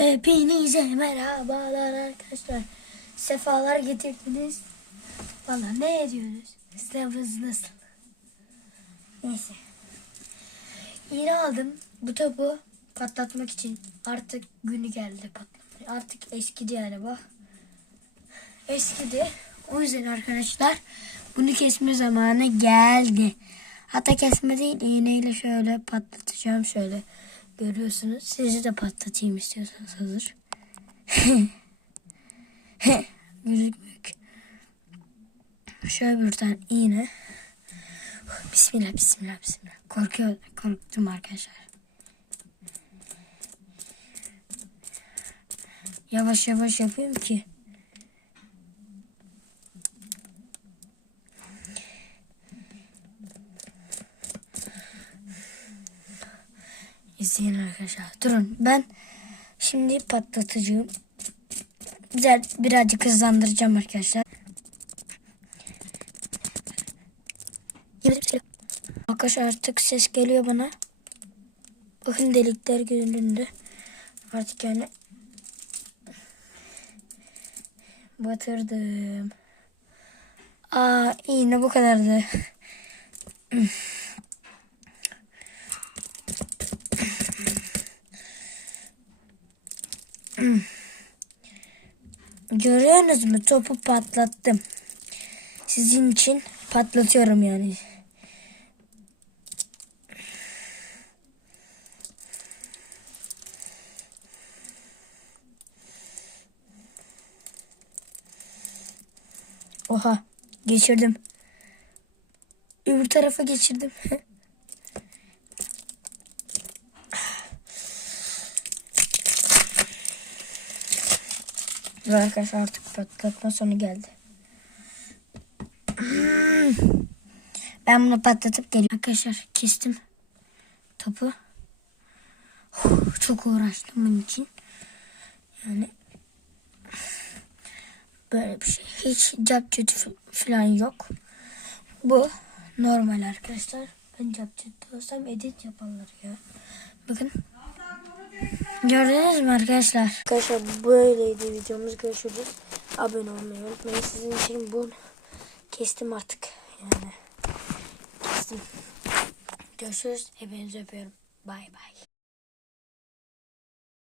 Hepinize merhabalar arkadaşlar. Sefalar getirdiniz. Valla ne ediyoruz? Sınavınız nasıl? Neyse. Yine aldım bu topu patlatmak için. Artık günü geldi patlatmaya. Artık eskidi yani bu. Eskidi. O yüzden arkadaşlar bunu kesme zamanı geldi. Hatta kesme değil iğneyle şöyle patlatacağım şöyle. Görüyorsunuz. Sizi de patlatayım istiyorsanız hazır. Gözükmük. Şöyle bir tane iğne. Bismillah bismillah bismillah. Korkuyor, korktum arkadaşlar. Yavaş yavaş yapayım ki. İzleyin arkadaşlar. Durun ben şimdi patlatıcıyım. Güzel birazcık hızlandıracağım arkadaşlar. Arkadaşlar artık ses geliyor bana. Bakın delikler göründü. Artık yani batırdım. Aa iğne bu kadardı. Görüyorsunuz mu? Topu patlattım. Sizin için patlatıyorum yani. Oha geçirdim. Öbür tarafa geçirdim. Ve arkadaşlar artık patlatma sonu geldi. Ben bunu patlatıp geliyorum. Arkadaşlar kestim topu. Çok uğraştım bunun için. Yani böyle bir şey. Hiç cap falan yok. Bu normal arkadaşlar. Ben cap olsam edit yaparlar ya. Bakın. Gördünüz mü arkadaşlar? Arkadaşlar böyleydi videomuz. Görüşürüz. Abone olmayı unutmayın. Sizin için bunu kestim artık. Yani kestim. Görüşürüz. Hepinizi öpüyorum. Bay bay.